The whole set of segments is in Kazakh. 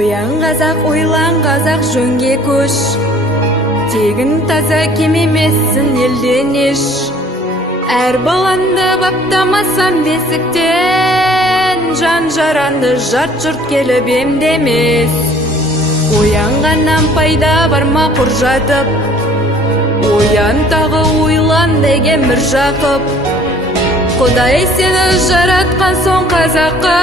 Оян қазақ, ойлан қазақ, жөнге көш. Тегін таза кем емессің елден еш. Әр баланды баптамасам бесіктен, жан жаранды жарт жұрт келіп емдемес. Оянғаннан пайда бар ма құр жатып? Оян тағы ойлан деген бір жақып. Құдай сені жаратқан соң қазаққа,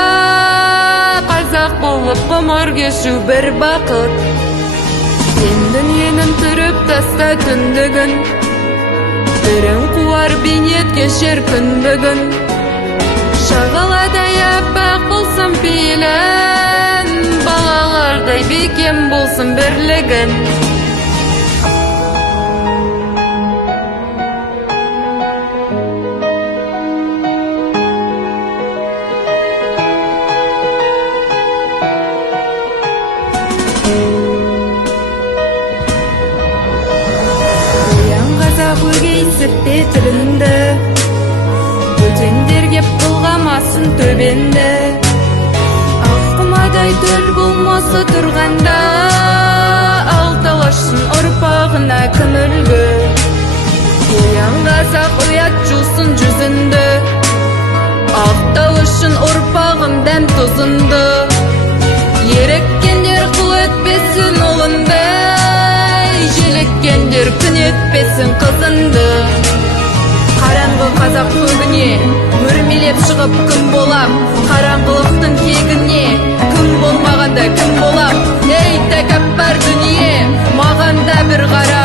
қазақ болып ғұмыр кешу бір бақыт. Сен дүниенің түріп таста түндігін, түрін қуар бейнет кешер күндігін. Шағаладай аппақ болсын пейілін, балалардай бекем болсын бірлігін. Өгейсіпте тілінді, бөтендер кеп бұлғамасын төбенді. Аққұмадай төл болмасы тұрғанда, алталашын ұрпағына кім үлгі? Оян қазақ, ұят жусын жүзінді, ақталышын ұрпағым дәм тұзынды. Ереккендер құл етпесін ұлынды, желеккендер күн етпесін қызынды. Қараңғы қазақ көгіне өрмелеп шығып кім болам? Қараңғылықтың кегіне кім болмағанда кім болам? Ей тәкаппар дүние, маған да бір қара.